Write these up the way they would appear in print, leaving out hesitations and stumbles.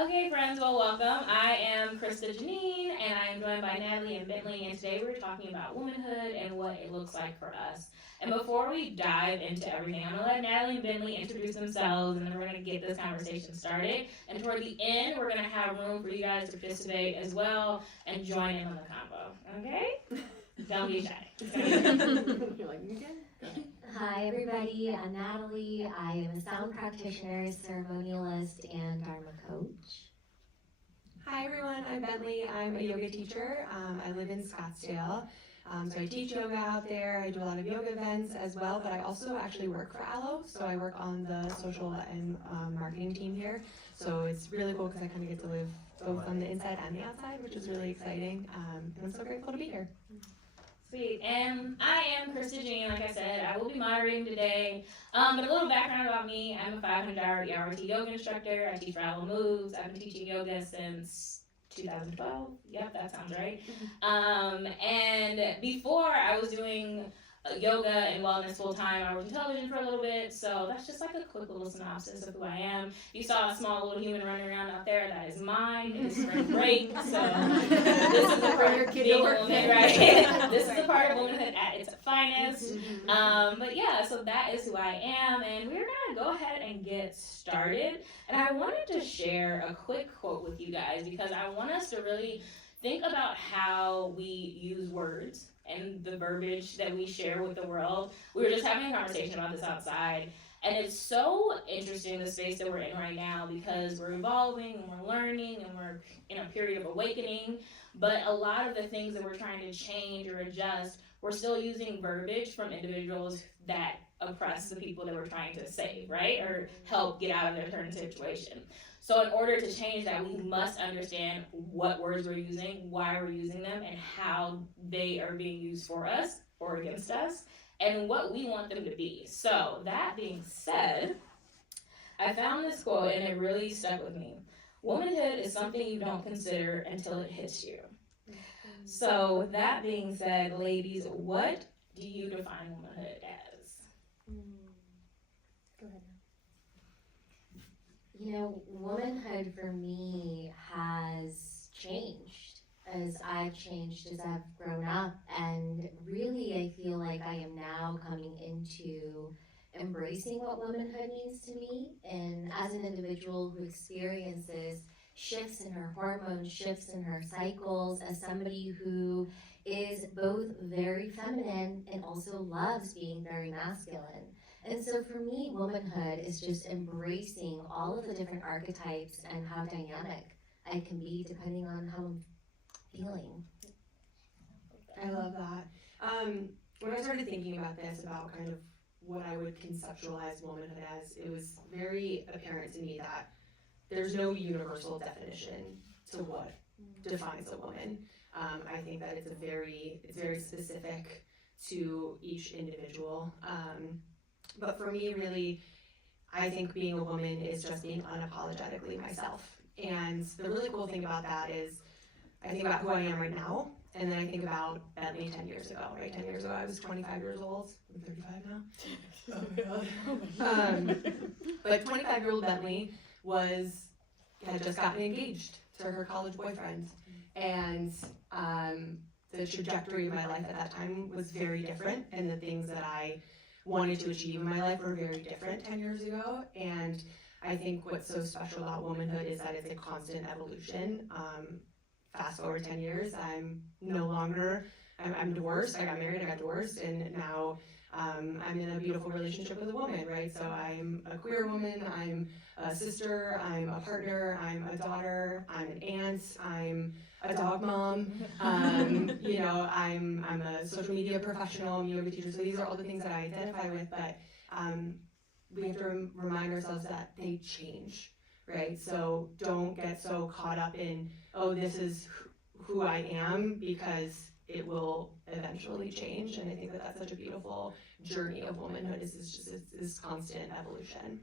Okay, friends, well, welcome. I am Christa Janine, and I am joined by Natalie Bentley, and today we're talking about womanhood and what it looks like for us. And before we dive into everything, I'm going to let Natalie and Bentley introduce themselves, and then we're going to get this conversation started. And toward the end, we're going to have room for you guys to participate as well and join in on the convo. Okay? Don't be shy. You're like, okay. Hi everybody, I'm Natalie. I am a sound practitioner, ceremonialist, and Dharma coach. Hi everyone, I'm Bentley. I'm a yoga teacher. I live in Scottsdale. So I teach yoga out there. I do a lot of yoga events as well, but I also actually work for Alo. So I work on the social and marketing team here. So it's really cool because I kind of get to live both on the inside and the outside, which is really exciting. And I'm so grateful to be here. Sweet. And I am Christa Janine, like I said. I will be moderating today. But a little background about me. I'm a 500-hour ERT yoga instructor. I teach Alo Moves. I've been teaching yoga since 2012. Yep, that sounds right. And before I was doing yoga and wellness full time, I worked in television for a little bit. So that's just like a quick little synopsis of who I am. You saw a small little human running around out there. That is mine. It is spring break. So this is the part of being a woman, right? This is the part of womanhood at its finest. But yeah, so that is who I am. And we're going to go ahead and get started. And I wanted to share a quick quote with you guys because I want us to really think about how we use words and the verbiage that we share with the world. We were just having a conversation about this outside, and it's so interesting, the space that we're in right now, because we're evolving and we're learning and we're in a period of awakening, but a lot of the things that we're trying to change or adjust, we're still using verbiage from individuals that oppress the people that we're trying to save, right? Or help get out of their current situation. So in order to change that, we must understand what words we're using, why we're using them, and how they are being used for us or against us, and what we want them to be. So that being said, I found this quote and it really stuck with me. Womanhood is something you don't consider until it hits you. So with that being said, ladies, what do you define womanhood as? Go ahead. You know, womanhood for me has changed as I've changed, as I've grown up, and really I feel like I am now coming into embracing what womanhood means to me, and as an individual who experiences shifts in her hormones, shifts in her cycles, as somebody who is both very feminine and also loves being very masculine. And so for me, womanhood is just embracing all of the different archetypes and how dynamic I can be depending on how I'm feeling. I love that. When I started thinking about this, about kind of what I would conceptualize womanhood as, it was very apparent to me that there's no universal definition to what defines a woman. I think that it's very specific to each individual. But for me, really, I think being a woman is just being unapologetically myself. And the really cool thing about that is I think about who I am right now, and then I think about Bentley 10 years ago, right? 10 years ago, I was 25 years old. I'm 35 now. Oh, God. But 25-year-old Bentley had just gotten engaged to her college boyfriend. And the trajectory of my life at that time was very different, and the things that I wanted to achieve in my life were very different 10 years ago. And I think what's so special about womanhood is that it's a constant evolution. Fast forward 10 years, I'm divorced. I got married, I got divorced, and now I'm in a beautiful relationship with a woman, right? So I'm a queer woman, I'm a sister, I'm a partner, I'm a daughter, I'm an aunt, I'm a dog mom, I'm a social media professional, I'm a yoga teacher. So these are all the things that I identify with, but we have to remind ourselves that they change, right? So don't get so caught up in, oh, this is who I am, because it will eventually change. And I think that that's such a beautiful journey of womanhood, is just this constant evolution.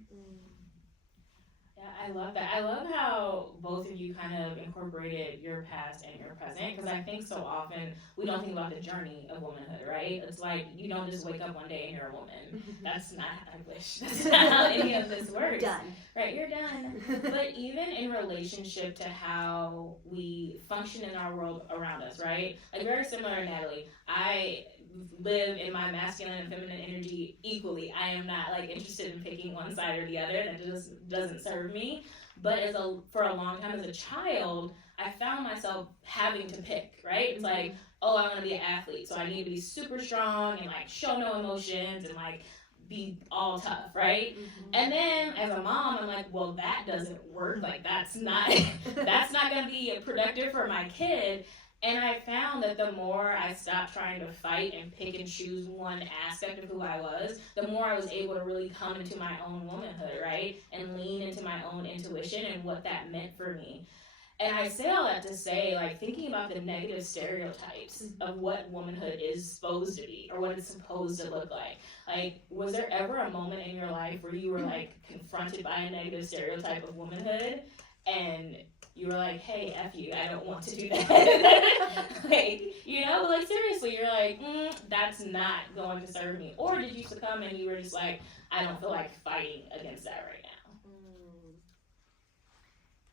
Yeah, I love that. I love how both of you kind of incorporated your past and your present, because I think so often we don't think about the journey of womanhood, right? It's like you don't just wake up one day and you're a woman. That's not, I wish, that's not how any of this works. Done. Right, you're done. But even in relationship to how we function in our world around us, right? Like very similar to Natalie. I live in my masculine and feminine energy equally. I am not like interested in picking one side or the other. That just doesn't serve me. But for a long time as a child, I found myself having to pick, right? It's like, oh, I want to be an athlete, so I need to be super strong and like show no emotions and like be all tough, right? And then as a mom, I'm like, well, that doesn't work. Like that's not going to be productive for my kid. And I found that the more I stopped trying to fight and pick and choose one aspect of who I was, the more I was able to really come into my own womanhood, right? And lean into my own intuition and what that meant for me. And I say all that to say, like, thinking about the negative stereotypes of what womanhood is supposed to be or what it's supposed to look like. Like, was there ever a moment in your life where you were, like, confronted by a negative stereotype of womanhood and you were like, hey, F you, I don't want to do that. Like, you know, like, seriously, you're like, that's not going to serve me. Or did you succumb and you were just like, I don't feel like fighting against that right now?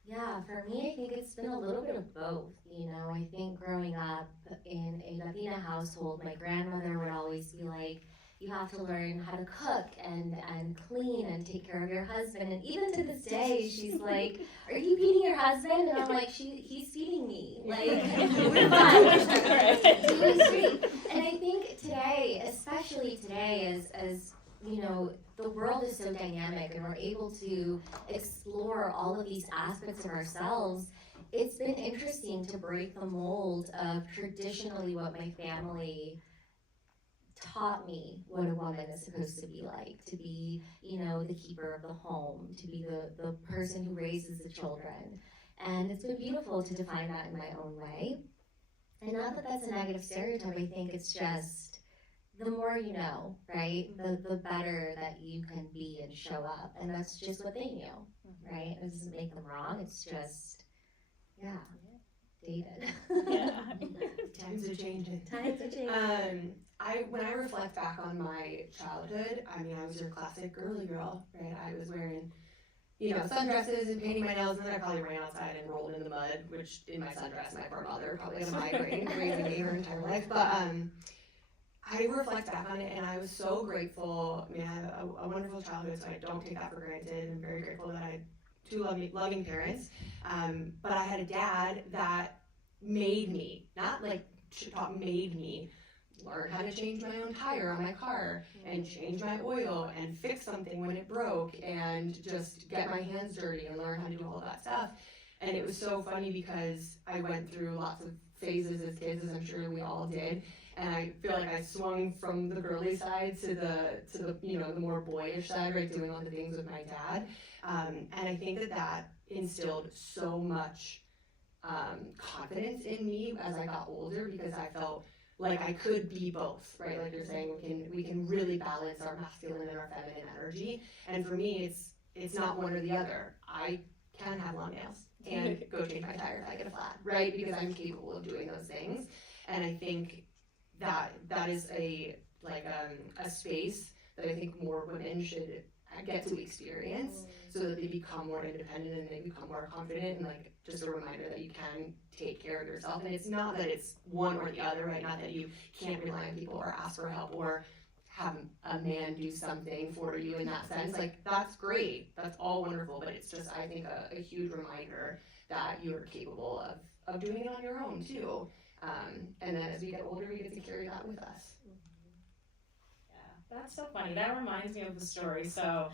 Yeah, for me, I think it's been a little bit of both. You know, I think growing up in a Latina household, my grandmother would always be like, you have to learn how to cook and clean and take care of your husband. And even to this day, she's like, are you feeding your husband? And I'm like, he's feeding me. Like, we're fine. Doing great. And I think today, especially today, as you know, the world is so dynamic and we're able to explore all of these aspects of ourselves. It's been interesting to break the mold of traditionally what my family taught me what a woman is supposed to be like, to be, you know, the keeper of the home, to be the person who raises the children. And it's been beautiful to define that in my own way. And not that that's a negative stereotype, I think it's just the more you know, right? The better that you can be and show up. And that's just what they knew, right? It doesn't make them wrong, it's just, yeah, dated. Yeah. Times are changing. Times are changing. When I reflect back on my childhood, I mean, I was your classic girly girl, right? I was wearing, you know, sundresses and painting my nails, and then I probably ran outside and rolled in the mud, which in my sundress, my poor mother probably had a migraine raising me her entire life. But I reflect back on it, and I was so grateful. I mean, I had a wonderful childhood, so I don't take that for granted. I'm very grateful that I had two loving parents. But I had a dad that made me, not like made me learn how to change my own tire on my car and change my oil and fix something when it broke and just get my hands dirty and learn how to do all that stuff. And it was so funny because I went through lots of phases as kids, as I'm sure we all did. And I feel like I swung from the girly side to the you know, the more boyish side, right, doing all the things with my dad. And I think that instilled so much confidence in me as I got older, because I felt like I could be both, right? Like you're saying, we can really balance our masculine and our feminine energy. And for me, it's not one or the other. I can have long nails and go change my tire if I get a flat, right? Because I'm capable of doing those things. And I think that is a space that I think more women should get to experience, so that they become more independent and they become more confident, and like just a reminder that you can take care of yourself. And it's not that it's one or the other, right? Not that you can't rely on people or ask for help or have a man do something for you in that sense. Like, that's great, that's all wonderful, but it's just, I think, a huge reminder that you're capable of doing it on your own too. And then as we get older, we get to carry that with us. Yeah, that's so funny. That reminds me of the story. So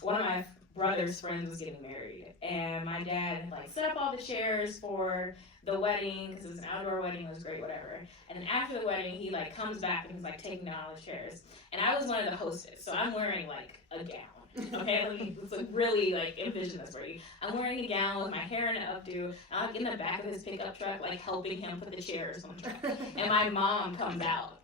one of my brother's friends was getting married, and my dad had like set up all the chairs for the wedding because it was an outdoor wedding. It was great, whatever. And then after the wedding, he like comes back and he's like taking down all the chairs, and I was one of the hostess, so I'm wearing like a gown. Okay, let's like really like envision this for you. I'm wearing a gown with my hair in an updo. I'm in the back of his pickup truck, like helping him put the chairs on the truck. And my mom comes out,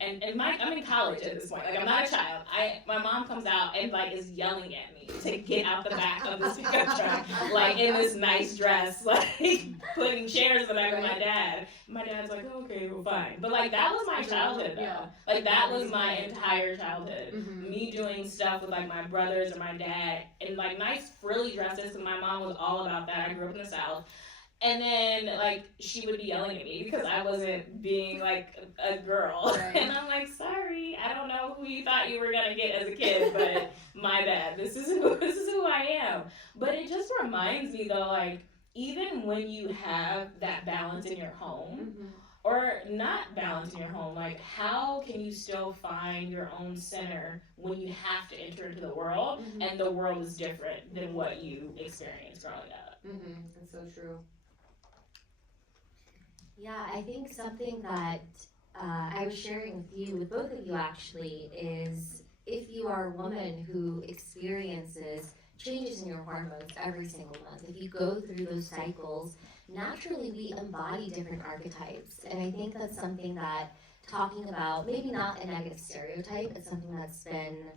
and I'm in college at this point. Like I'm not a child. My mom comes out and like is yelling at me to get out the back of this pickup truck, like in this nice dress, like putting chairs in the back of my dad. My dad's like, oh, okay, well, fine. But like that was my childhood, though. Yeah. Like that was my entire childhood. Mhm. Me doing stuff with like my brothers or my dad, and like nice frilly dresses. And my mom was all about that. I grew up in the South. And then, like, she would be yelling at me because I wasn't being, like, a girl. Right. And I'm like, sorry, I don't know who you thought you were going to get as a kid, but my bad. This is who I am. But it just reminds me, though, like, even when you have that balance in your home, Mhm. or not balance in your home, like, how can you still find your own center when you have to enter into the world, Mhm. and the world is different than what you experienced growing up? Mhm. That's so true. Yeah, I think something that I was sharing with both of you actually, is if you are a woman who experiences changes in your hormones every single month, if you go through those cycles, naturally we embody different archetypes. And I think that's something that talking about, maybe not a negative stereotype, but something that's been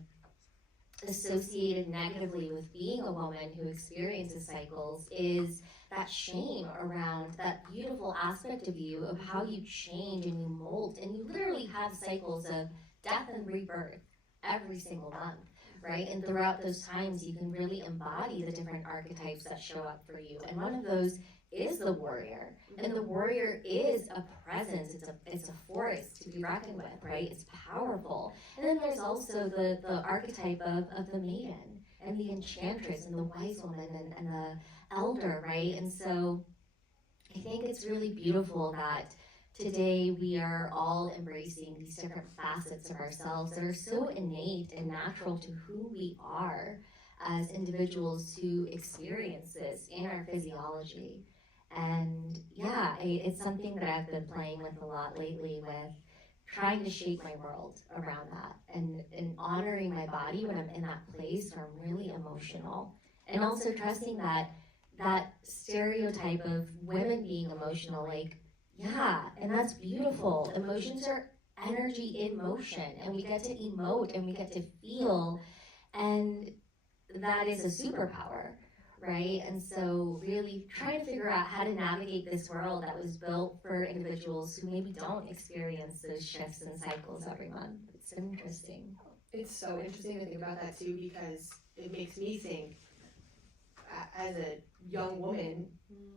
associated negatively with being a woman who experiences cycles, is that shame around that beautiful aspect of you, of how you change and you mold, and you literally have cycles of death and rebirth every single month, right? And throughout those times you can really embody the different archetypes that show up for you, and one of those is the warrior. And the warrior is a presence, it's a force to be reckoned with, right? It's powerful. And then there's also the archetype of the maiden and the enchantress and the wise woman and the elder, right? And so I think it's really beautiful that today we are all embracing these different facets of ourselves that are so innate and natural to who we are as individuals who experience this in our physiology. And yeah, it's something that I've been playing with a lot lately, with trying to shape my world around that, and honoring my body when I'm in that place where I'm really emotional, and also trusting that stereotype of women being emotional, like, yeah, and that's beautiful. Emotions are energy in motion, and we get to emote and we get to feel, and that is a superpower, right? And so really trying to figure out how to navigate this world that was built for individuals who maybe don't experience those shifts and cycles every month. It's so interesting. It's so interesting to think about that too, because it makes me think, as a young woman,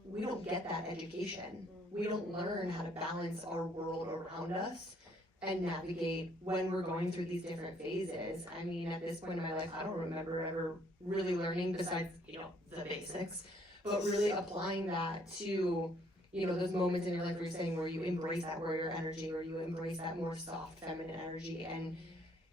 we don't get that education. We don't learn how to balance our world around us and navigate when we're going through these different phases. I mean, at this point in my life, I don't remember ever really learning, besides, the basics, but really applying that to, those moments in your life where you're saying, where you embrace that warrior energy, or you embrace that more soft feminine energy. And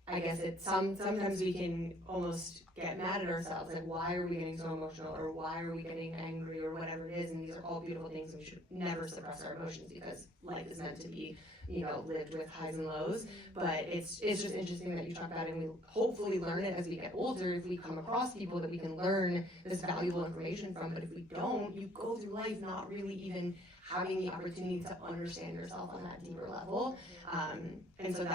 I guess sometimes we can almost get mad at ourselves, like, why are we getting so emotional, or why are we getting angry, or whatever it is. And these are all beautiful things, and we should never suppress our emotions, because life is meant to be, lived with highs and lows. But it's just interesting that you talk about it, and we hopefully learn it as we get older, if we come across people that we can learn this valuable information from. But if we don't, you go through life not really even having the opportunity to understand yourself on that deeper level. And so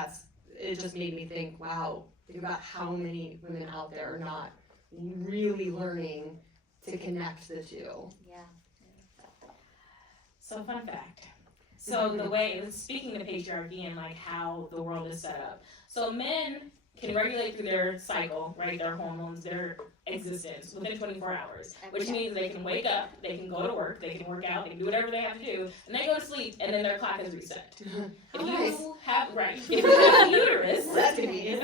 it just made me think, wow, think about how many women out there are not really learning to connect the two. Yeah. So fun fact. So the way, speaking of patriarchy and like how the world is set up. So men can regulate through their cycle, right, their hormones, their existence within 24 hours, which means they can wake up, they can go to work, they can work out, they can do whatever they have to do, and they go to sleep, and then their clock is reset. If you have a uterus, That's convenient.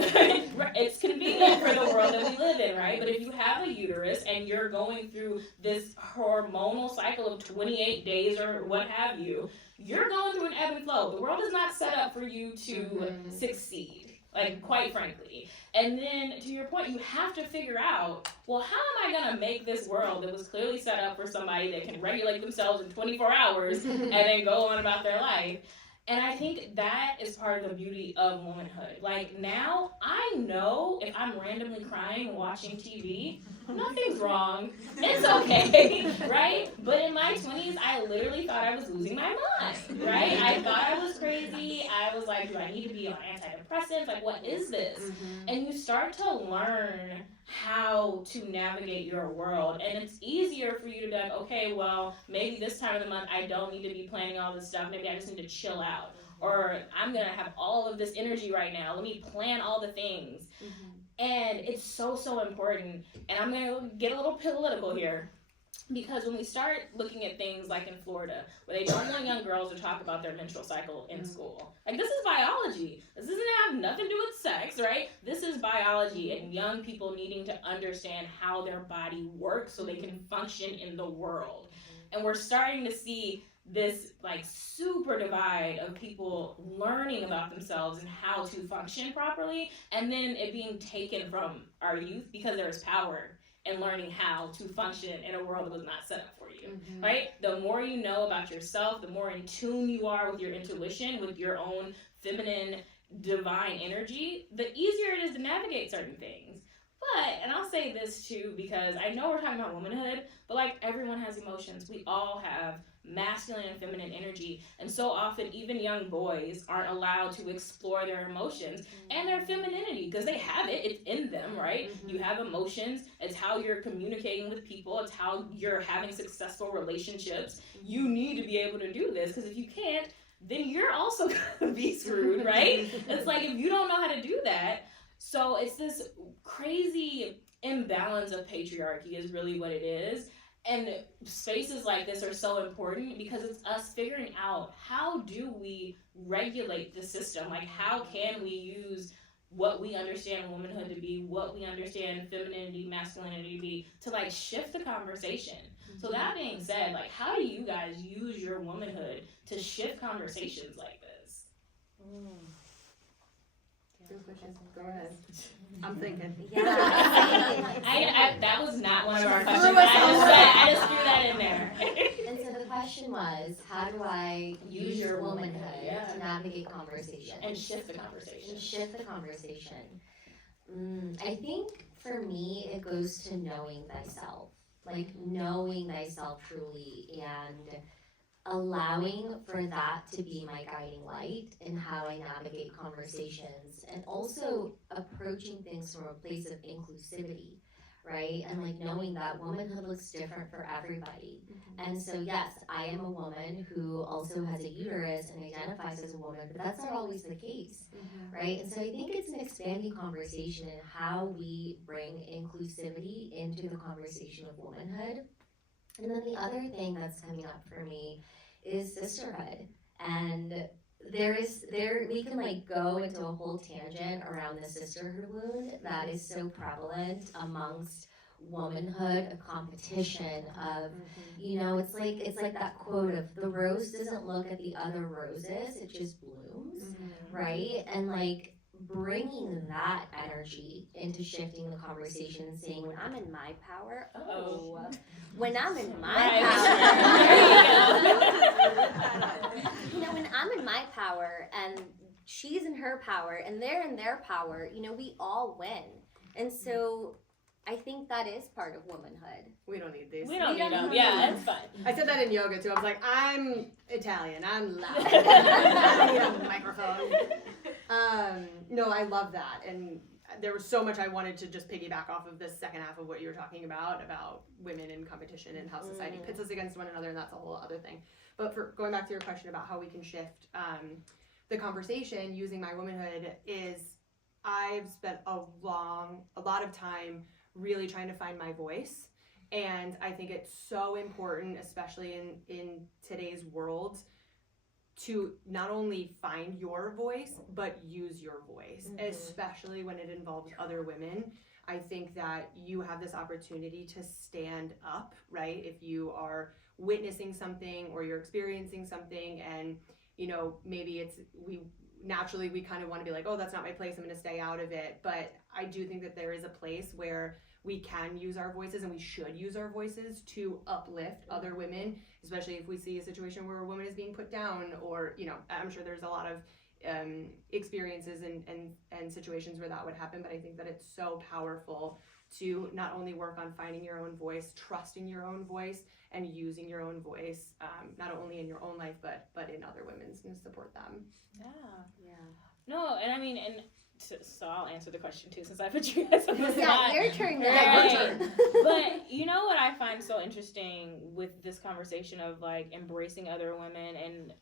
it's convenient for the world that we live in, right? But if you have a uterus and you're going through this hormonal cycle of 28 days or what have you, you're going through an ebb and flow. The world is not set up for you to succeed, like, quite frankly. And then, to your point, you have to figure out, well, how am I going to make this world that was clearly set up for somebody that can regulate themselves in 24 hours and then go on about their life? And I think that is part of the beauty of womanhood. Like now, I know if I'm randomly crying watching TV, nothing's wrong. It's okay, right? But in my 20s, I literally thought I was losing my mind, right? I thought I was crazy. I was like, do I need to be on antidepressants? Like, what is this? And you start to learn how to navigate your world. And it's easier for you to be like, okay, well, maybe this time of the month I don't need to be planning all this stuff. Maybe I just need to chill out. Or I'm going to have all of this energy right now. Let me plan all the things. And it's so important. And I'm going to get a little political here. Because when we start looking at things like in Florida, where they don't want young girls to talk about their menstrual cycle in school. Like, this is biology. This doesn't have nothing to do with sex, right? This is biology and young people needing to understand how their body works so they can function in the world. And we're starting to see this, like, super divide of people learning about themselves and how to function properly, and then it being taken from our youth because there's power and learning how to function in a world that was not set up for you, right? The more you know about yourself, the more in tune you are with your intuition, with your own feminine, divine energy, the easier it is to navigate certain things. But, and I'll say this too, because I know we're talking about womanhood, but like everyone has emotions. We all have masculine and feminine energy, and so often even young boys aren't allowed to explore their emotions and their femininity because they have it, it's in them, right? You have emotions, it's how you're communicating with people, it's how you're having successful relationships. You need to be able to do this, because if you can't, then you're also gonna be screwed, right? It's like, if you don't know how to do that, so it's this crazy imbalance of patriarchy is really what it is. And spaces like this are so important because it's us figuring out, how do we regulate the system? Like, how can we use what we understand womanhood to be, what we understand femininity, masculinity to be, to like shift the conversation. So that being said, like, how do you guys use your womanhood to shift conversations like this? Good question. Go ahead. I'm thinking. Yeah. I that was not one of our questions. I just threw that in there. And so the question was, how do I use your womanhood to navigate conversation? And shift the conversation. I think for me, it goes to knowing thyself. Like knowing thyself truly and allowing for that to be my guiding light in how I navigate conversations, and also approaching things from a place of inclusivity, right? And like knowing that womanhood looks different for everybody. And so yes, I am a woman who also has a uterus and identifies as a woman, but that's not always the case, right? And so I think it's an expanding conversation in how we bring inclusivity into the conversation of womanhood. And then the other thing that's coming up for me is sisterhood. And we can like go into a whole tangent around the sisterhood wound that is so prevalent amongst womanhood, a competition of, you know, it's like that quote of the rose doesn't look at the other roses, it just blooms, right? And like bringing that energy into shifting the conversation and saying, when I'm in my power, when I'm in my power, you know, when I'm in my power and she's in her power and they're in their power, you know, we all win. And so I think that is part of womanhood. We don't need these. We don't need them. Yeah, that's fine. I said that in yoga too. I was like, I'm Italian. I'm loud. I don't need a microphone. No, I love that. And there was so much I wanted to just piggyback off of this second half of what you were talking about women in competition and how society pits us against one another, and that's a whole other thing. But for going back to your question about how we can shift the conversation using my womanhood, is I've spent a lot of time really trying to find my voice. And I think it's so important, especially in today's world, to not only find your voice, but use your voice, especially when it involves other women. I think that you have this opportunity to stand up, right? If you are witnessing something or you're experiencing something, and, you know, maybe we kind of want to be like, oh, that's not my place, I'm going to stay out of it. But I do think that there is a place where we can use our voices and we should use our voices to uplift other women, especially if we see a situation where a woman is being put down, or, you know, I'm sure there's a lot of experiences and situations where that would happen, but I think that it's so powerful to not only work on finding your own voice, trusting your own voice, and using your own voice, not only in your own life, but in other women's, and support them. Yeah. No, and I mean, and so I'll answer the question too, since I put you guys on the spot. Yeah, your turn now. Right. But you know what I find so interesting with this conversation of like embracing other women and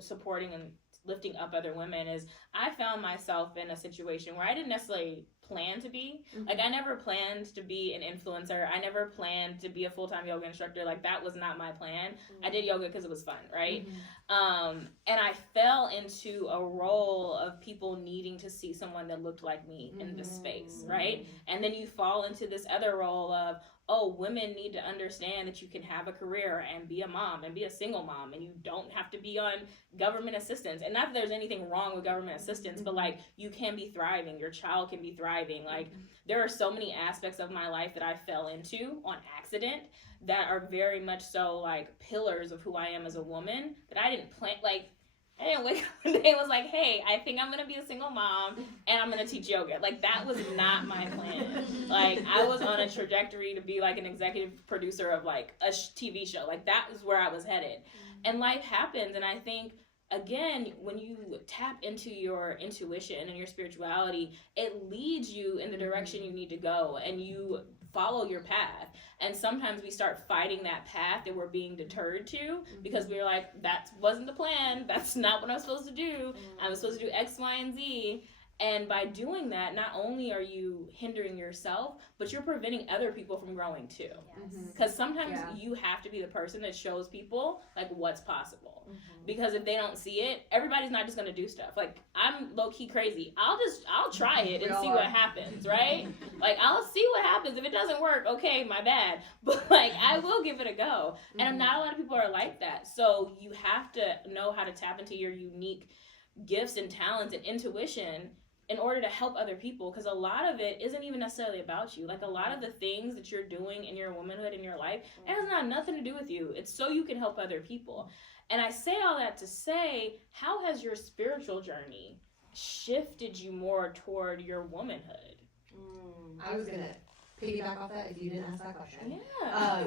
supporting and lifting up other women is I found myself in a situation where I didn't necessarily plan to be. Like, I never planned to be an influencer. I never planned to be a full-time yoga instructor. Like, that was not my plan. I did yoga because it was fun, right? And I fell into a role of people needing to see someone that looked like me in this space, right? And then you fall into this other role of, oh, women need to understand that you can have a career and be a mom and be a single mom, and you don't have to be on government assistance. And not that there's anything wrong with government assistance, but like, you can be thriving, your child can be thriving. Like, there are so many aspects of my life that I fell into on accident that are very much so like pillars of who I am as a woman that I didn't plan. Like, I didn't wake up one day and was like, hey, I think I'm going to be a single mom and I'm going to teach yoga. Like, that was not my plan. Like, I was on a trajectory to be like an executive producer of like a TV show. Like, that was where I was headed. And life happens. And I think, again, when you tap into your intuition and your spirituality, it leads you in the direction you need to go, and you follow your path. And sometimes we start fighting that path that we're being deterred to because we're like, that wasn't the plan. That's not what I'm supposed to do. I was supposed to do X, Y, and Z. And by doing that, not only are you hindering yourself, but you're preventing other people from growing too. Because sometimes you have to be the person that shows people like what's possible. Because if they don't see it, everybody's not just gonna do stuff. Like, I'm low-key crazy. I'll try it and see what happens, right? Like, I'll see what happens. If it doesn't work, okay, my bad. But like, I will give it a go. And not a lot of people are like that. So you have to know how to tap into your unique gifts and talents and intuition in order to help other people, because a lot of it isn't even necessarily about you. Like, a lot of the things that you're doing in your womanhood, in your life, it has not nothing to do with you. It's so you can help other people. And I say all that to say, how has your spiritual journey shifted you more toward your womanhood? I was gonna piggyback off that if you didn't ask that question. Yeah.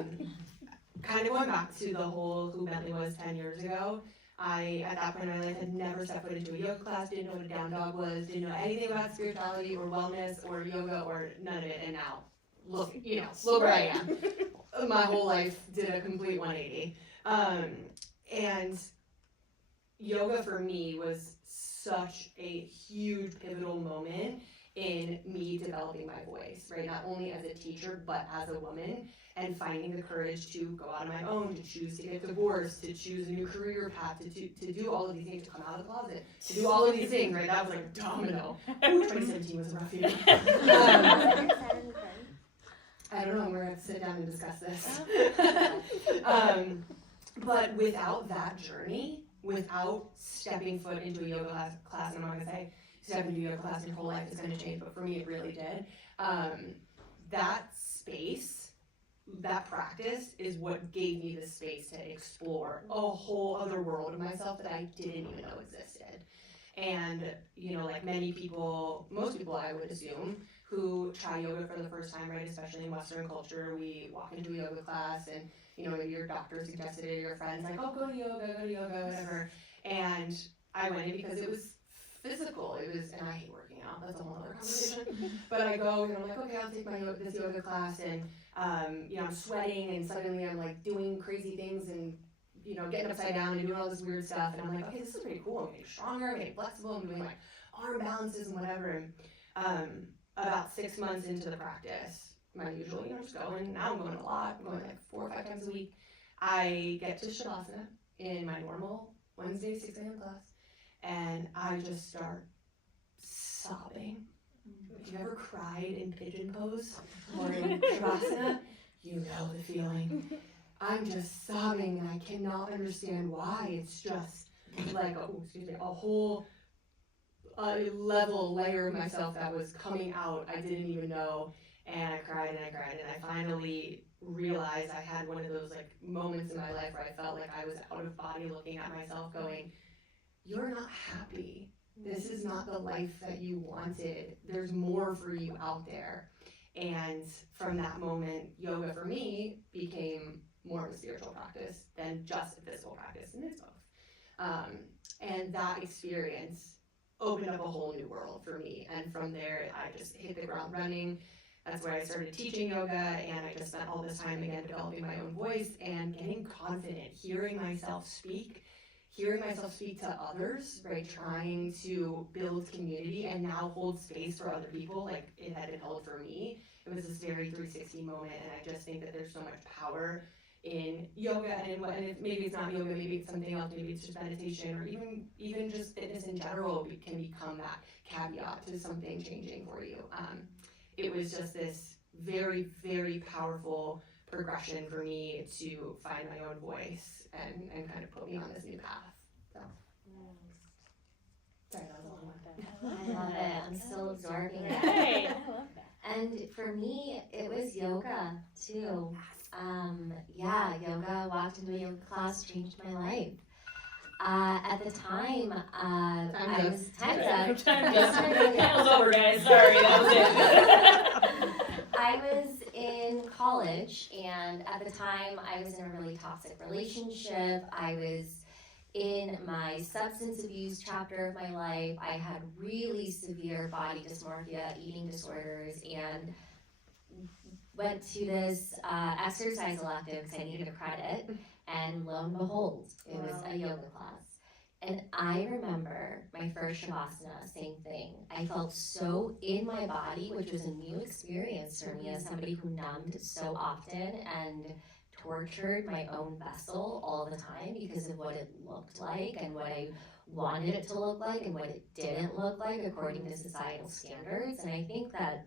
Kind of going back to the whole who Bentley was 10 years ago. I, at that point in my life, had never stepped foot into a yoga class, didn't know what a down dog was, didn't know anything about spirituality or wellness or yoga or none of it. And now, look where I am. My whole life did a complete 180. And yoga for me was such a huge pivotal moment in me developing my voice, right? Not only as a teacher, but as a woman, and finding the courage to go out on my own, to choose to get divorced, to choose a new career path, to do all of these things, to come out of the closet, to do all of these things, right? That was like domino. Ooh, 2017 was a rough year. I don't know, we're gonna have to sit down and discuss this. But without that journey, without stepping foot into a yoga class, and I'm not gonna say step into a yoga class and your whole life is gonna change, but for me it really did. That space, that practice is what gave me the space to explore a whole other world of myself that I didn't even know existed. And, you know, like many people, most people I would assume, who try yoga for the first time, right, especially in Western culture, we walk into a yoga class and, you know, maybe your doctor suggested it, or your friend's like, oh, go to yoga, whatever. And I went in because it was physical. It was, and I hate working out, that's a whole other conversation. But I go, and I'm like, okay, I'll take this yoga class, and, you know, I'm sweating, and suddenly I'm like doing crazy things, and, you know, getting upside down and doing all this weird stuff. And I'm like, okay, this is pretty cool. I'm getting stronger, I'm getting flexible, I'm doing like arm balances and whatever. And about 6 months into the practice, my usual, you know, just going, now I'm going a lot, I'm going like 4 or 5 times a week. I get to Shavasana in my normal Wednesday 6 a.m. class, and I just start sobbing. If you've ever cried in pigeon pose or in Shavasana, you know the feeling. I'm just sobbing, and I cannot understand why. It's just like a whole layer of myself that was coming out I didn't even know. and I cried and I cried, and I finally realized I had one of those like moments in my life where I felt like I was out of body, looking at myself going, you're not happy. This is not the life that you wanted. There's more for you out there. And from that moment, yoga for me became more of a spiritual practice than just a physical practice, and it's both. And that experience opened up a whole new world for me. And from there, I just hit the ground running. That's where I started teaching yoga, and I just spent all this time again developing my own voice and getting confident, hearing myself speak to others, right? Trying to build community and now hold space for other people like it had been held for me. It was this very 360 moment, and I just think that there's so much power in yoga and in maybe it's not yoga, maybe it's something else, maybe it's just meditation, or even just fitness in general can become that caveat to something changing for you. It was just this very, very powerful progression for me to find my own voice and kind of put me on this new path. So. Sorry, that was a long one. I love it. I'm still absorbing it. Right. I love that. And for me, it was yoga too. Yoga, walked into a yoga class, changed my life. At the time, I was time's up. That was over, guys. Sorry, that was it. I was in college, and at the time, I was in a really toxic relationship. I was in my substance abuse chapter of my life. I had really severe body dysmorphia, eating disorders, and went to this exercise elective because I needed a credit, and lo and behold, it was a yoga class. And I remember my first Shavasana, same thing. I felt so in my body, which was a new experience for me as somebody who numbed so often and tortured my own vessel all the time because of what it looked like and what I wanted it to look like and what it didn't look like according to societal standards. And I think that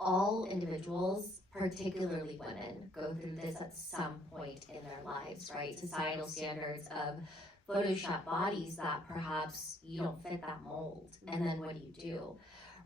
all individuals, particularly women, go through this at some point in their lives, right? Societal standards of Photoshop bodies that perhaps you don't fit that mold, and then what do you do,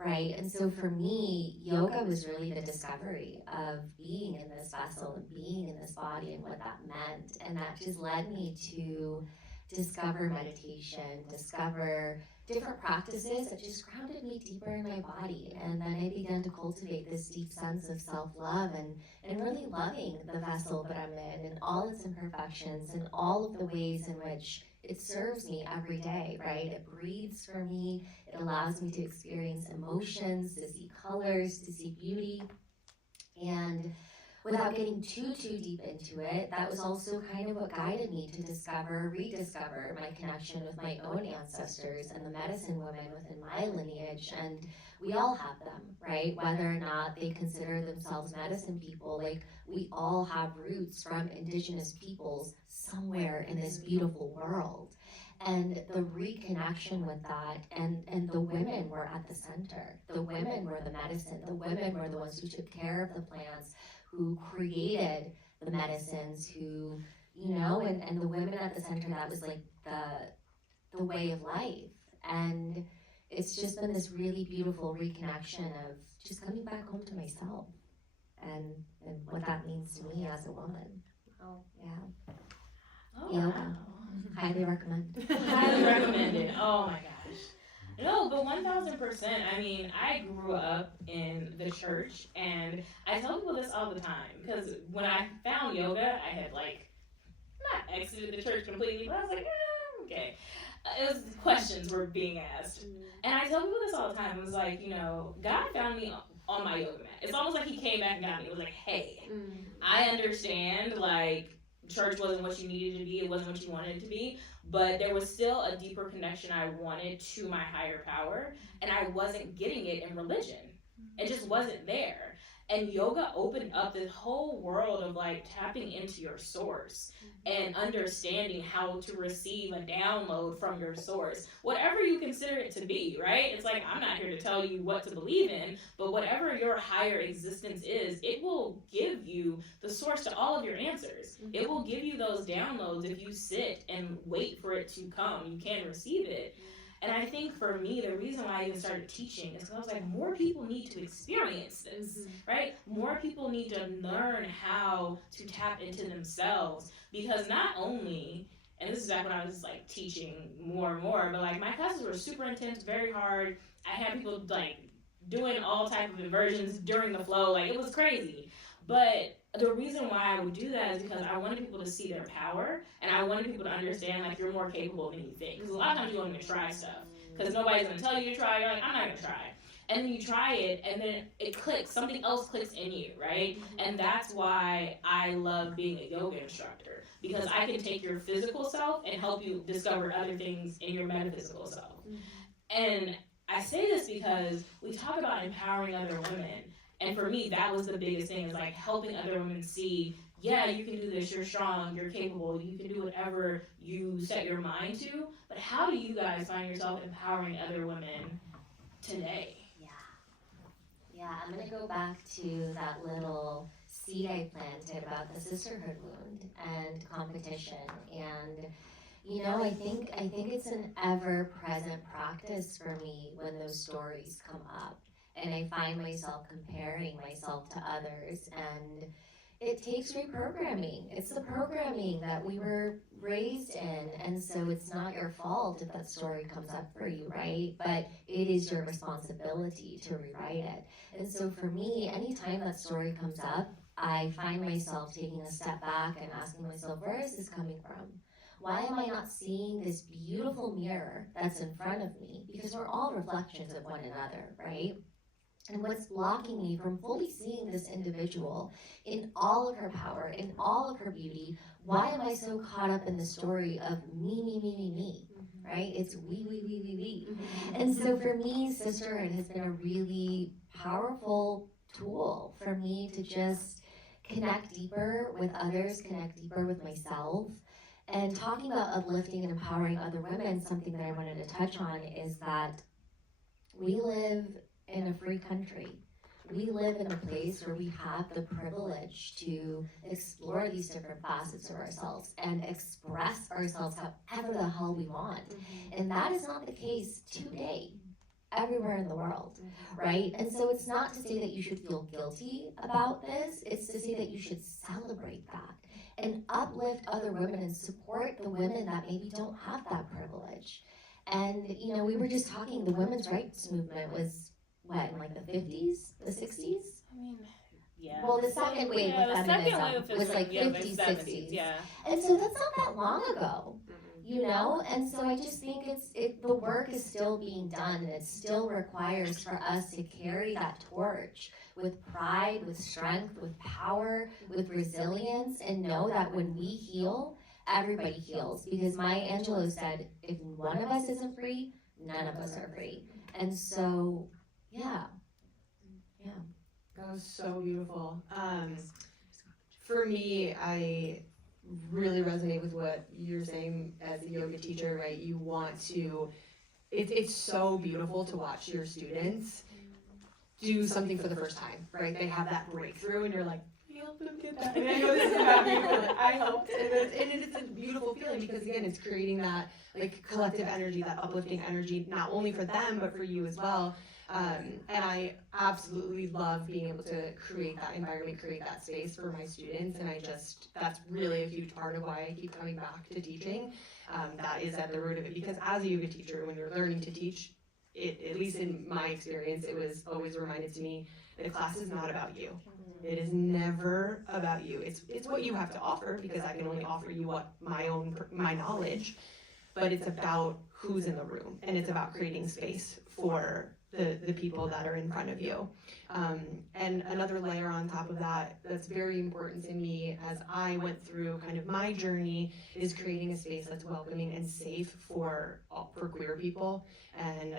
right? And so for me, yoga was really the discovery of being in this vessel and being in this body and what that meant, and that just led me to discover meditation, discover different practices that just grounded me deeper in my body. And then I began to cultivate this deep sense of self-love and really loving the vessel that I'm in and all its imperfections and all of the ways in which it serves me every day, right? It breathes for me. It allows me to experience emotions, to see colors, to see beauty. And without getting too deep into it, that was also kind of what guided me to rediscover my connection with my own ancestors and the medicine women within my lineage. And we all have them, right? Whether or not they consider themselves medicine people, like we all have roots from indigenous peoples somewhere in this beautiful world. And the reconnection with that, and the women were at the center. The women were the medicine. The women were the ones who took care of the plants, who created the medicines, who, and the women at the center, that was like the way of life. And it's just been this really beautiful reconnection of just coming back home to myself and what that means to me as a woman. Oh. Yeah. Oh, Yoga. wow. Highly recommend. Highly recommended. Oh my gosh. No, but 1000%. I mean, I grew up in the church, and I tell people this all the time because when I found yoga, I had not exited the church completely, but I was like, okay. It was questions were being asked, and I tell people this all the time. It was like, God found me on my yoga mat. It's almost like He came back and got me. It was like, hey, I understand, church wasn't what you needed to be, it wasn't what you wanted it to be, but there was still a deeper connection I wanted to my higher power, and I wasn't getting it in religion. It just wasn't there. And yoga opened up this whole world of tapping into your source and understanding how to receive a download from your source, whatever you consider it to be, right? It's like, I'm not here to tell you what to believe in, but whatever your higher existence is, it will give you the source to all of your answers. It will give you those downloads if you sit and wait for it to come. You can receive it. And I think for me, the reason why I even started teaching is because I was like, more people need to experience this, right? More people need to learn how to tap into themselves, because not only, and this is back when I was like teaching more and more, but like my classes were super intense, very hard. I had people like doing all type of inversions during the flow, like it was crazy. But the reason why I would do that is because I wanted people to see their power, and I wanted people to understand like you're more capable than you think. Because a lot of times you don't even try stuff because nobody's gonna tell you to try. You're like, I'm not gonna try. And then you try it, and then it clicks. Something else clicks in you, right? And that's why I love being a yoga instructor, because I can take your physical self and help you discover other things in your metaphysical self. And I say this because we talk about empowering other women. And for me, that was the biggest thing, is like helping other women see, yeah, you can do this, you're strong, you're capable, you can do whatever you set your mind to. But how do you guys find yourself empowering other women today? Yeah, I'm gonna go back to that little seed I planted about the sisterhood wound and competition. And you know, I think it's an ever-present practice for me when those stories come up, and I find myself comparing myself to others, and it takes reprogramming. It's the programming that we were raised in, and so it's not your fault if that story comes up for you, right? But it is your responsibility to rewrite it. And so for me, anytime that story comes up, I find myself taking a step back and asking myself, where is this coming from? Why am I not seeing this beautiful mirror that's in front of me? Because we're all reflections of one another, right? And what's blocking me from fully seeing this individual in all of her power, in all of her beauty? Why am I so caught up in the story of me, right? It's we. And so for me, sisterhood has been a really powerful tool for me to just connect deeper with others, connect deeper with myself. And talking about uplifting and empowering other women, something that I wanted to touch on is that we live in a free country. We live in a place where we have the privilege to explore these different facets of ourselves and express ourselves however the hell we want. And that is not the case today, everywhere in the world, right? And so it's not to say that you should feel guilty about this, it's to say that you should celebrate that and uplift other women and support the women that maybe don't have that privilege. And, you know, we were just talking, the women's rights movement was, what, in like the 50s, the 60s? I mean, yeah. Well, the second wave of feminism was like 50s, 60s. Yeah. And so that's not that long ago, you know? And so I just think the work is still being done, and it still requires for us to carry that torch with pride, with strength, with power, with resilience, and know that when we heal, everybody heals. Because Maya Angelou said, if one of us isn't free, none of us are free. And so, yeah. That was so beautiful. For me, I really resonate with what you're saying as a yoga teacher, right? You want to, it's so beautiful to watch your students do something for the first time, right? They have that breakthrough and you're like, I helped them get that. And I know this is about me, but like, I helped. And it's a beautiful feeling, because again, it's creating that like collective energy, that uplifting energy, not only for them, but for you as well. And I absolutely love being able to create that environment, create that space for my students. And that's really a huge part of why I keep coming back to teaching. That is at the root of it, because as a yoga teacher, when you're learning to teach, at least in my experience, it was always reminded to me, the class is not about you. It is never about you. It's what you have to offer, because I can only offer you what my knowledge, but it's about who's in the room, and it's about creating space for the people that are in front of you. And another layer on top of that that's very important to me as I went through kind of my journey is creating a space that's welcoming and safe for queer people. And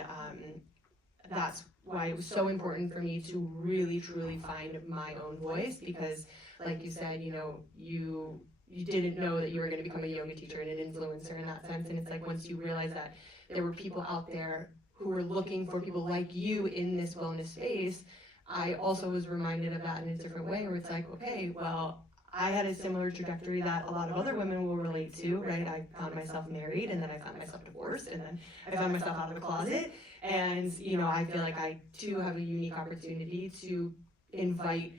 that's why it was so important for me to really truly find my own voice, because like you said, you know, you didn't know that you were going to become a yoga teacher and an influencer in that sense. And it's like, once you realize that there were people out there who were looking for people like you in this wellness space, I also was reminded of that in a different way, where it's like, okay, well, I had a similar trajectory that a lot of other women will relate to, right? I found myself married, and then I found myself divorced, and then I found myself out of the closet. And, you know, I feel like I too have a unique opportunity to invite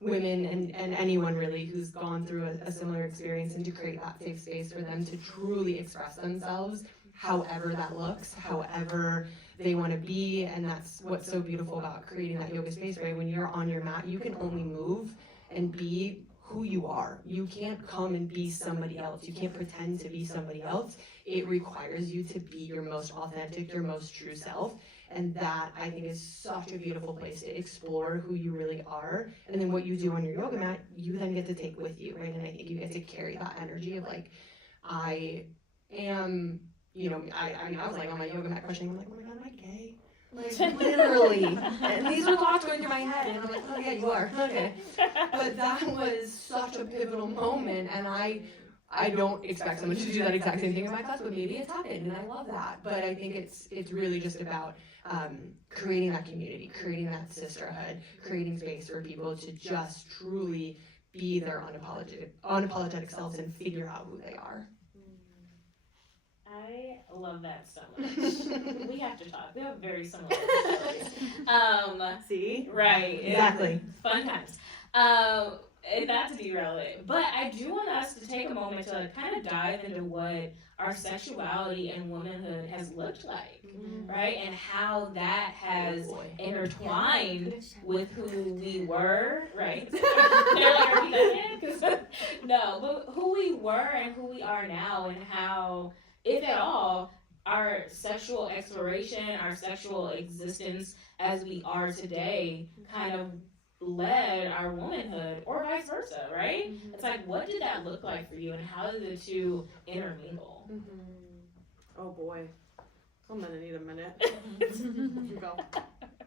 women and anyone really who's gone through a similar experience, and to create that safe space for them to truly express themselves, however that looks, however they want to be. And that's what's so beautiful about creating that yoga space, right? When you're on your mat, you can only move and be who you are. You can't come and be somebody else. You can't pretend to be somebody else. It requires you to be your most authentic, your most true self. And that, I think, is such a beautiful place to explore who you really are. And then what you do on your yoga mat, you then get to take with you, right? And I think you get to carry that energy of like, I am, you know, I mean, I was like on my yoga mat questioning, I'm like, oh my God, am I gay? Like, literally. And these are thoughts going through my head, and I'm like, oh yeah, you are, okay. But that was such a pivotal moment, and I don't expect someone to do that exact same thing in my class, but maybe it's happened, and I love that. But I think it's really just about creating that community, creating that sisterhood, creating space for people to just truly be their unapologetic selves and figure out who they are. I love that so much. We have to talk. We have very similar stories. See? Right. Exactly. Fun times. And not to derail it, but I do want us to take a moment to like kind of dive into what our sexuality and womanhood has looked like, right? And how that has intertwined with who we were, right? They're like, are we done yet? 'Cause no, but who we were and who we are now, and how, if at all, our sexual exploration, our sexual existence as we are today kind of led our womanhood, or vice versa, right? It's like, what did that look like for you, and how did the two intermingle? Oh boy, I'm gonna need a minute. You go.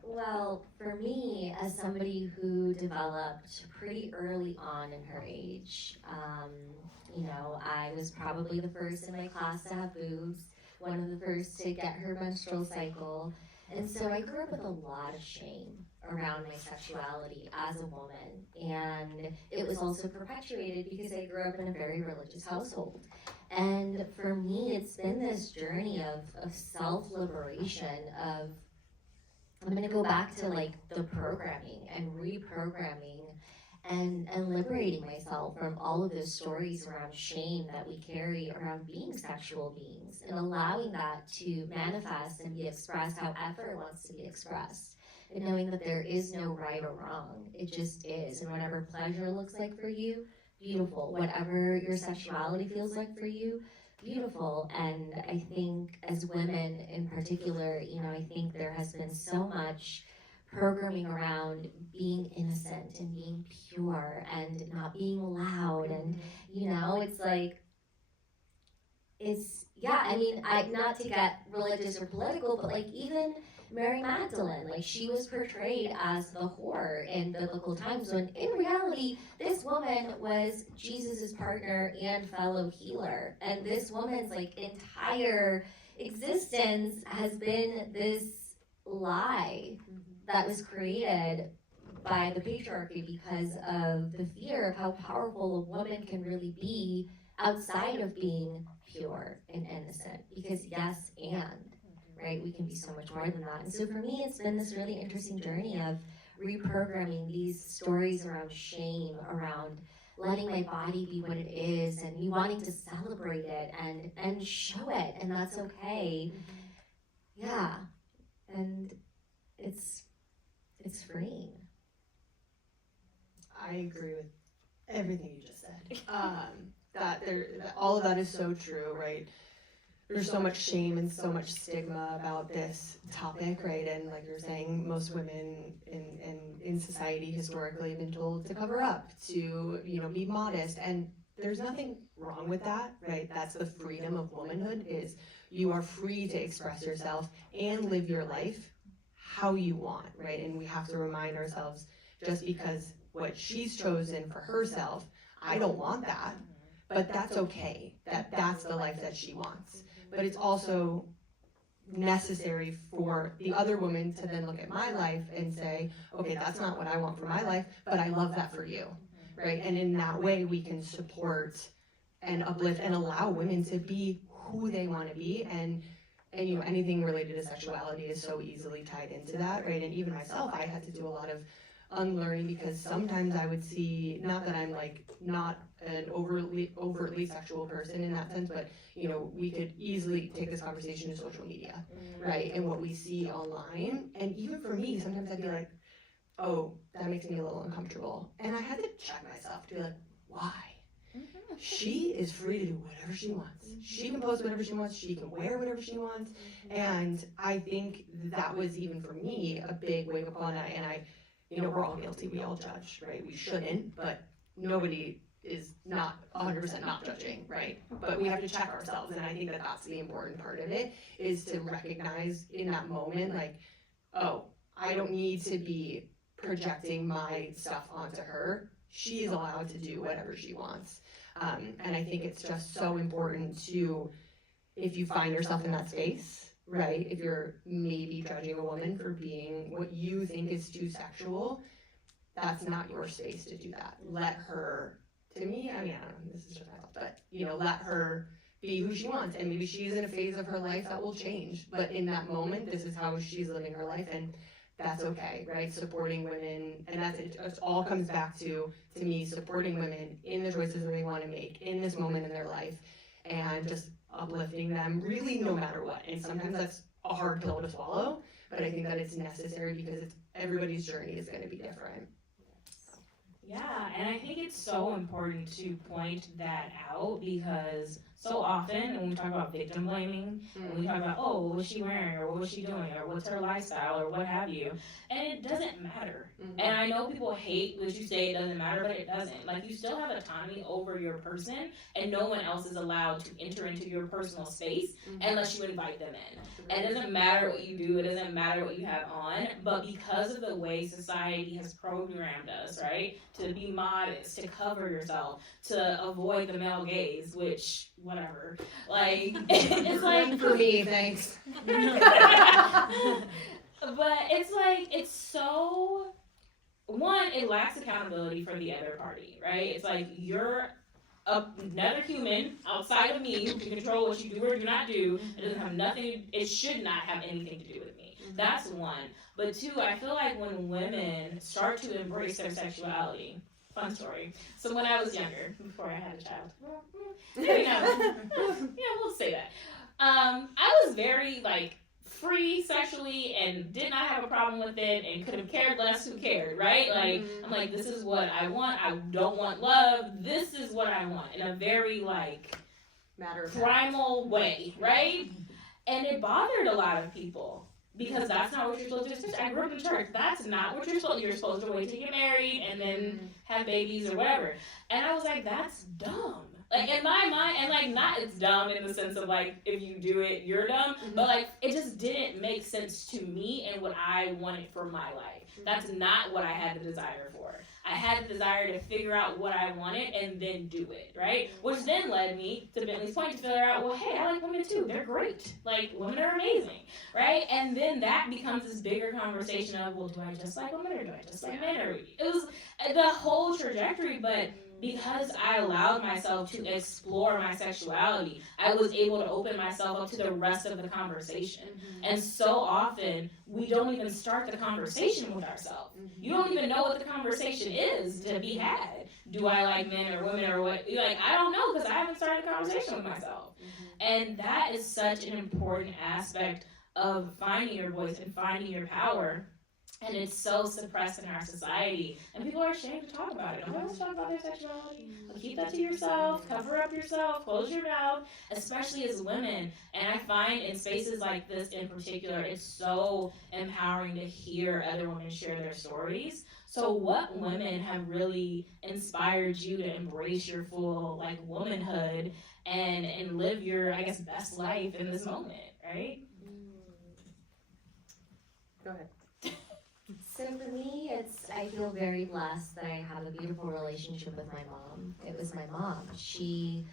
Well, for me, as somebody who developed pretty early on in her age, you know, I was probably the first in my class to have boobs, one of the first to get her menstrual cycle, and so I grew up with a lot of shame around my sexuality as a woman, and it was also perpetuated because I grew up in a very religious household. And for me, it's been this journey of self-liberation, of I'm going to go back to like the programming and reprogramming and liberating myself from all of those stories around shame that we carry around being sexual beings, and allowing that to manifest and be expressed however it wants to be expressed. And knowing that there is no right or wrong, it just is. And whatever pleasure looks like for you, beautiful. Whatever your sexuality feels like for you, beautiful. And I think as women in particular, you know, I think there has been so much programming around being innocent and being pure and not being loud. And, you know, it's like, yeah, I mean, not to get religious or political, but like even Mary Magdalene, like she was portrayed as the whore in biblical times, when in reality, this woman was Jesus's partner and fellow healer. And this woman's like entire existence has been this lie that was created by the patriarchy because of the fear of how powerful a woman can really be outside of being pure and innocent. Because yes, and right, we can be so much more than that. And so for me, it's been this really interesting journey of reprogramming these stories around shame, around letting my body be what it is, and me wanting to celebrate it and show it, and that's okay. Yeah, and it's freeing. I agree with everything you just said. That all of that is so true, right? There's so much shame and so much stigma about this topic, right? And like you're saying, most women in society historically have been told to cover up, to, you know, be modest, and there's nothing wrong with that, right? That's the freedom of womanhood, is you are free to express yourself and live your life how you want, right? And we have to remind ourselves, just because what she's chosen for herself, I don't want that, but that's okay. That's the life that she wants. But it's also necessary for the other woman to then look at my life and say, okay, that's not what I want for my life, but I love that for you, right? And in that way, we can support and uplift and allow women to be who they want to be. And you know, anything related to sexuality is so easily tied into that, right? And even myself, I had to do a lot of unlearning, because sometimes I would see, not that I'm like not an overtly sexual person in that sense, but you know, we could easily take this conversation to social media, right? And what we see online. And even for me, sometimes I'd be like, oh, that makes me a little uncomfortable. And I had to check myself to be like, why? She is free to do whatever she wants. She can post whatever she wants. She can wear whatever she wants. And I think that was, even for me, a big wake up call. And I, you know, we're all guilty. We all judge, right? We shouldn't, but nobody is not 100% not judging, right? But we have to check ourselves. And I think that that's the important part of it, is to recognize in that moment, like, oh, I don't need to be projecting my stuff onto her. She is allowed to do whatever she wants. And I think it's just so important to, if you find yourself in that space, right? If you're maybe judging a woman for being what you think is too sexual, that's not your space to do that. Let her, to me, I mean, I don't know, this is just my thought, but, you know, let her be who she wants. And maybe she's in a phase of her life that will change. But in that moment, this is how she's living her life. And that's okay, right? Supporting women, and that's it. It all comes back to me, supporting women in the choices that they want to make in this moment in their life, and just uplifting them, really, no matter what. And sometimes that's a hard pill to swallow, but I think that it's necessary, because everybody's journey is going to be different. Yeah, and I think it's so important to point that out, because so often when we talk about victim blaming, and we talk about, oh, what was she wearing, or what was she doing, or what's her lifestyle, or what have you, and it doesn't matter. And I know people hate that you say it doesn't matter, but it doesn't. Like, you still have autonomy over your person, and no one else is allowed to enter into your personal space unless you invite them in. And it doesn't matter what you do, it doesn't matter what you have on, but because of the way society has programmed us, right, to be modest, to cover yourself, to avoid the male gaze, which, whatever, like, it's like, for me, thanks. but it's like, it's so, one, it lacks accountability for the other party, right? It's like, you're another human outside of me who can control what you do or do not do. It doesn't have nothing, it should not have anything to do with me. That's one. But two, I feel like when women start to embrace their sexuality, fun story. So when I was younger, before I had a child, we'll say that. I was very, like, free sexually and did not have a problem with it and could have cared less who cared, right? Like, I'm like, this is what I want. I don't want love. This is what I want, in a very, like, primal way, right? And it bothered a lot of people, because that's not what you're supposed to do. I grew up in church. That's not what you're supposed to do. You're supposed to wait to get married and then have babies or whatever. And I was like, that's dumb. Like, in my mind, and like, not it's dumb in the sense of like, if you do it, you're dumb, but like, it just didn't make sense to me and what I wanted for my life. That's not what I had the desire for. I had the desire to figure out what I wanted and then do it, right? Which then led me to Bentley's point, to figure out, well, hey, I like women too. They're great. Like, women are amazing, right? And then that becomes this bigger conversation of, well, do I just like women, or do I just like men? Or it was the whole trajectory, but because I allowed myself to explore my sexuality, I was able to open myself up to the rest of the conversation. And so often, we don't even start the conversation with ourselves. You don't even know what the conversation is to be had. Do I like men or women or what? You're like, I don't know, because I haven't started a conversation with myself. And that is such an important aspect of finding your voice and finding your power. And it's so suppressed in our society. And people are ashamed to talk about it. Don't always talk about their sexuality. Keep that to yourself. Cover up yourself. Close your mouth. Especially as women. And I find in spaces like this in particular, it's so empowering to hear other women share their stories. So what women have really inspired you to embrace your full, like, womanhood and live your, I guess, best life in this moment, right? Go ahead. So for me, I feel very blessed that I have a beautiful relationship with my mom. It was my mom. She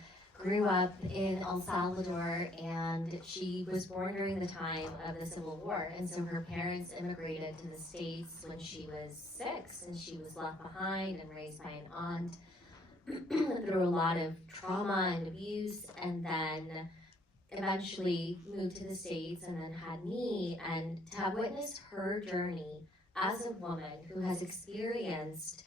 grew up in El Salvador, and she was born during the time of the Civil War. And so her parents immigrated to the States when she was 6, and she was left behind and raised by an aunt through a lot of trauma and abuse, and then eventually moved to the States and then had me. And to have witnessed her journey as a woman who has experienced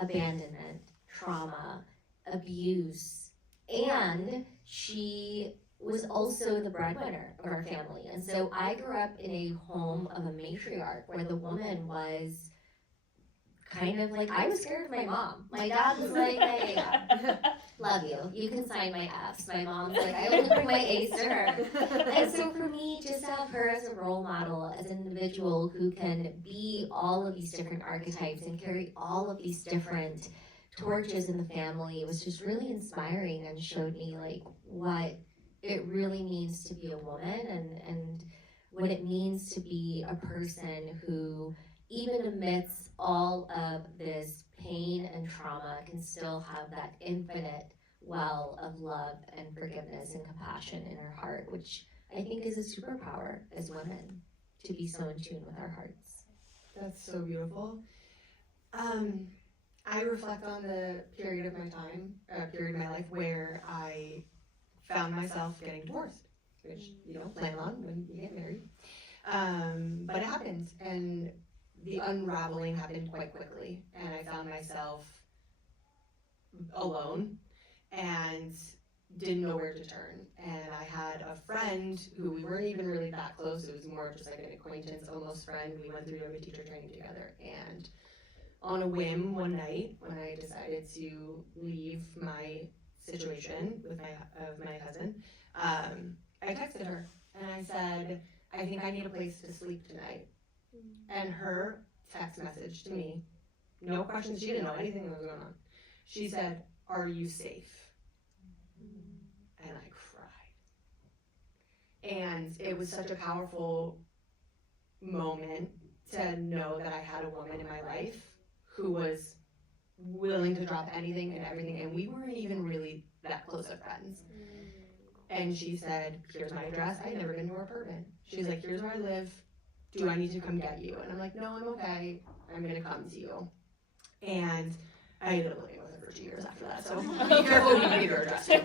abandonment, trauma, abuse, and she was also the breadwinner of our family. And so I grew up in a home of a matriarch where the woman was kind of like, I was scared of my mom. My dad was like, hey, love you. You can sign my Fs. My mom's like, I only bring my A's to her. And so for me, just to have her as a role model, as an individual who can be all of these different archetypes and carry all of these different torches in the family, was just really inspiring and showed me like what it really means to be a woman, and what it means to be a person who, even amidst all of this pain and trauma, can still have that infinite well of love and forgiveness and compassion in her heart, which I think is a superpower as women, to be so in tune with our hearts. That's so beautiful. I reflect on the period of my life where I found myself getting divorced, which you don't plan on when you get married. But it happened, and the unraveling happened quite quickly, and I found myself alone and didn't know where to turn. And I had a friend who we weren't even really that close. It was more just like an acquaintance, almost friend. We went through yoga teacher training together, and on a whim one night when I decided to leave my situation with my husband, I texted her and I said, I think I need a place to sleep tonight. And her text message to me, no questions, she didn't know anything that was going on. She said, are you safe? And I cried. And it was such a powerful moment to know that I had a woman in my life who was willing to drop anything and everything, and we weren't even really that close of friends. And she said, here's my address. I had never been to her apartment. She's like, here's where I live. Do I need to come get you? And I'm like, no, I'm okay. I'm gonna come to you. And I ended up living with her for 2 years after that, so be careful when you give your address to.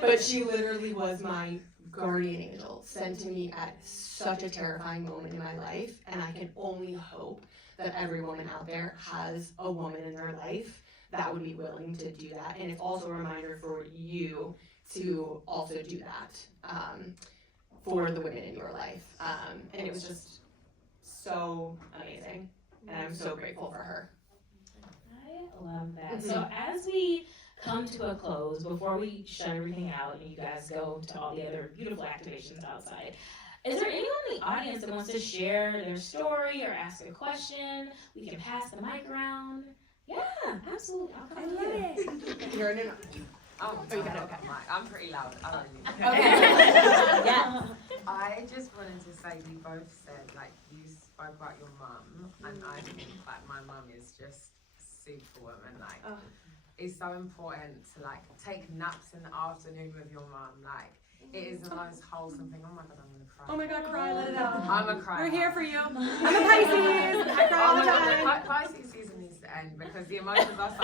But she literally was my guardian angel, sent to me at such a terrifying moment in my life, and I can only hope that every woman out there has a woman in their life that would be willing to do that. And it's also a reminder for you to also do that for the women in your life. And it was just so amazing, and I'm so grateful for her. I love that. So as we come to a close, before we shut everything out and you guys go to all the other beautiful activations outside, is there anyone in the audience that wants to share their story or ask a question? We can pass the mic around. Yeah, absolutely. I'll come to you. You're in an Oh, you got it, okay. I'm pretty loud. I don't need Okay. Yes. I just wanted to say, you both said, like, you spoke about your mum, and I think, like, my mum is just a superwoman. Like, it's so important to, like, take naps in the afternoon with your mum. Like, it is the most wholesome thing. Oh my God, I'm gonna cry. Oh my God, cry, let it out. I'm a cry. We're here for you. I'm a Pisces. I cry all the time. Pisces season needs to end because the emotions are so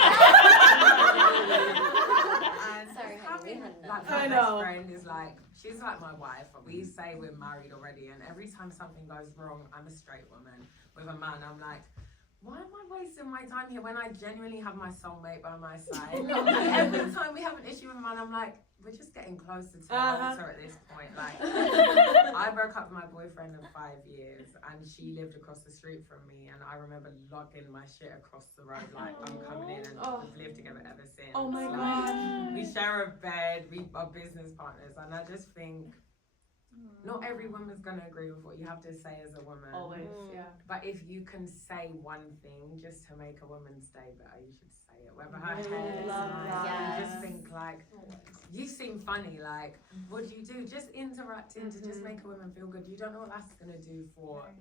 and Sorry, honey, we had like enough. my I best know. friend is like, she's like my wife. We say we're married already, and every time something goes wrong, I'm a straight woman with a man. I'm like, why am I wasting my time here when I genuinely have my soulmate by my side? Every time we have an issue with a man, I'm like, we're just getting closer to the altar at this point. Like, I broke up with my boyfriend of 5 years, and she lived across the street from me, and I remember lugging my shit across the road, like, I'm coming in, and we've lived together ever since. Oh my Like, God. we share a bed, we are business partners, and I just think not every woman's gonna agree with what you have to say as a woman. Always, yeah. But if you can say one thing just to make a woman's day better, you should say it. Whether her hair is love nice, that. you just think like, you seem funny, like, what do you do? Just interacting to just make a woman feel good. You don't know what that's gonna do for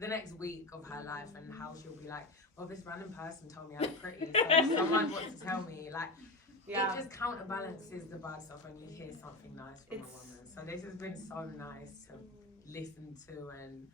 the next week of her life, and how she'll be like, well, this random person told me I was pretty, so someone wants to tell me, like, it just counterbalances the bad stuff when you hear something nice from a woman. So this has been so nice to listen to and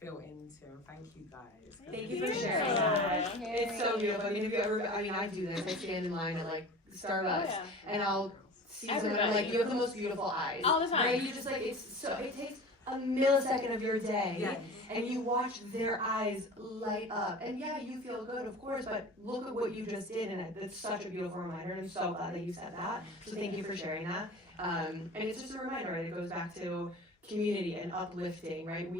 feel into, and thank you guys. Thank you for sharing that. It's so beautiful. I mean, if you ever, I mean, I do this. I stand in line at like Starbucks, and I'll see someone, I'm like, you have the most beautiful eyes. All the time. Right? You just like, it's so, it takes a millisecond of your day, Yes. and you watch their eyes light up. And yeah, you feel good, of course, but look at what you just did, and it's such a beautiful reminder, and I'm so glad that you said that. So thank you for sharing that. And it's just a reminder, right? It goes back to community and uplifting, right?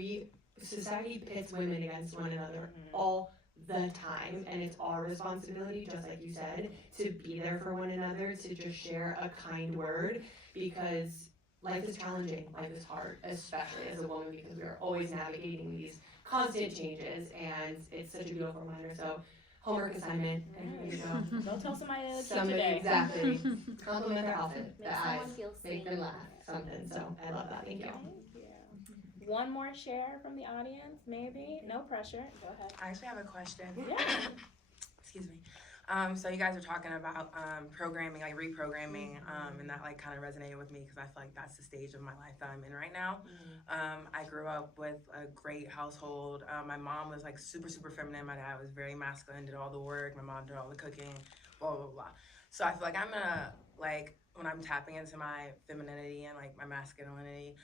Society pits women against one another all the time, and it's our responsibility, just like you said, to be there for one another, to just share a kind word, because life is challenging, life is hard, especially as a woman, because we are always navigating these constant changes, and it's such a beautiful reminder. So homework assignment, and here you go. Go tell somebody else Somebody, today. exactly. Compliment their outfit, Make their eyes, someone feel make seen. them laugh, something. So I love that. Thank you. One more share from the audience, maybe. No pressure. Go ahead. I actually have a question. Yeah. Excuse me. So you guys are talking about programming, like reprogramming, and that like kind of resonated with me because I feel like that's the stage of my life that I'm in right now. I grew up with a great household. My mom was like super, super feminine. My dad was very masculine, did all the work. My mom did all the cooking, blah, blah, blah. So I feel like I'm gonna, like, when I'm tapping into my femininity and like my masculinity,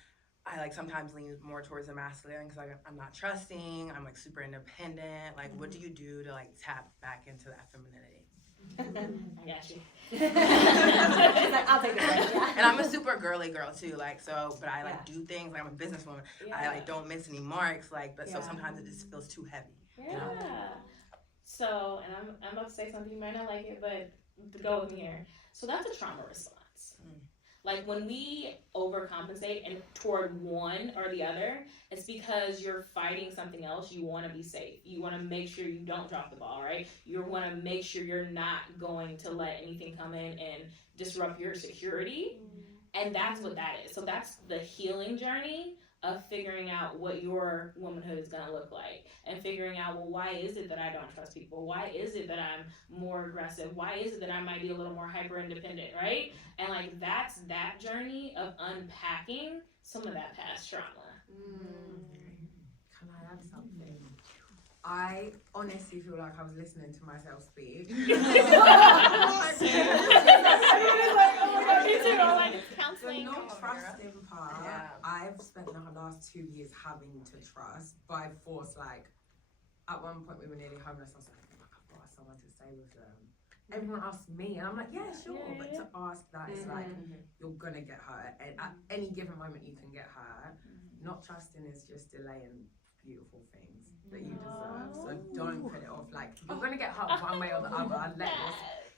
I like sometimes lean more towards the masculine because like I'm not trusting, I'm like super independent. Like, what do you do to like tap back into that femininity? I got you. She's like, I'll take the rest. Yeah. And I'm a super girly girl too, like, so, but I like do things, like I'm a businesswoman. I like don't miss any marks, like, but so sometimes it just feels too heavy. Yeah. You know? So, and I'm about to say something, you might not like it, but go with me here. So that's a trauma response. Like when we overcompensate and toward one or the other, it's because you're fighting something else. You want to be safe. You want to make sure you don't drop the ball, right? You want to make sure you're not going to let anything come in and disrupt your security. And that's what that is. So that's the healing journey of figuring out what your womanhood is going to look like and figuring out, well, why is it that I don't trust people? Why is it that I'm more aggressive? Why is it that I might be a little more hyper independent, right? And like that's that journey of unpacking some of that past trauma. Can I add something? I honestly feel like I was listening to myself speak. Me too. I'm like, it's The counseling. not trusting part, I've spent the last 2 years having to trust by force. Like, at one point we were nearly homeless. I was like, oh, I've got someone to stay with them. Everyone asked me, and I'm like, yeah, sure. But to ask that is like, you're gonna get hurt. And at any given moment, you can get hurt. Not trusting is just delaying beautiful things that you deserve. So don't put it off. Like, you're gonna get hurt one way or the other.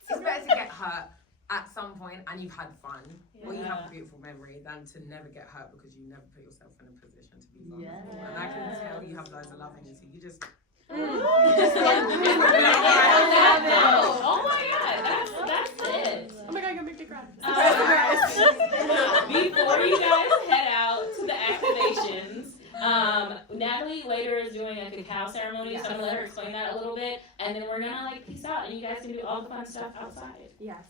It's better to get hurt at some point and you've had fun, or you have a beautiful memory, than to never get hurt because you never put yourself in a position to be vulnerable. And I can tell you have loads of love in you, so you just. Oh my god, that's it. Oh my god, I can make you cry. Before you guys head out to the activations, Natalie later is doing a cacao ceremony, so I'm gonna let her explain that a little bit, and then we're gonna like peace out, and you guys can do all the fun stuff outside. Yes.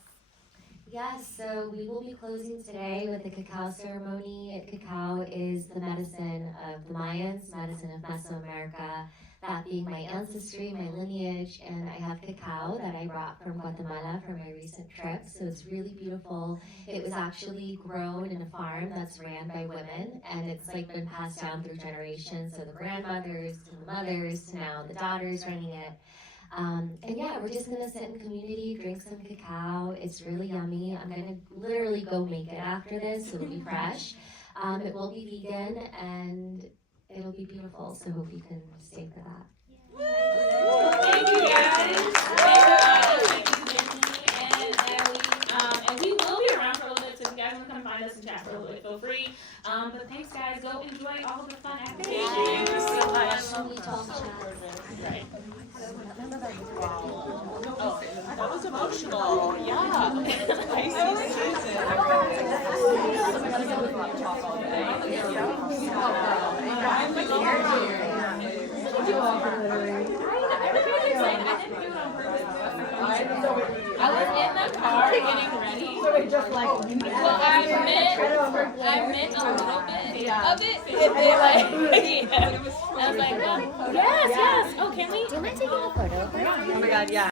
Yes, so we will be closing today with the cacao ceremony. Cacao is the medicine of the Mayans, medicine of Mesoamerica, that being my ancestry, my lineage, and I have cacao that I brought from Guatemala for my recent trip, so it's really beautiful. It was actually grown in a farm that's ran by women, and it's like been passed down through generations, so the grandmothers to the mothers to now the daughters running it. And yeah, we're just gonna sit in community, drink some cacao. It's really yummy. I'm gonna literally go make it after this, so it'll be fresh. It will be vegan and it'll be beautiful, so hope you can stay for that. Thank you guys. Thank you, Jenny and Ellie. And we will be around for a little bit, so if you guys want to come find us and chat for a little bit, feel free. But thanks, guys. Go enjoy all of the fun activities. Right. That was emotional. Yeah. Pisces season. Everybody's excited. I didn't do it on purpose. I was in the car getting ready. So it's just like, Well, I meant a little bit of it. And then, I was like, oh, yes. Oh, can we? Do you mind taking a photo? Oh my god, yeah.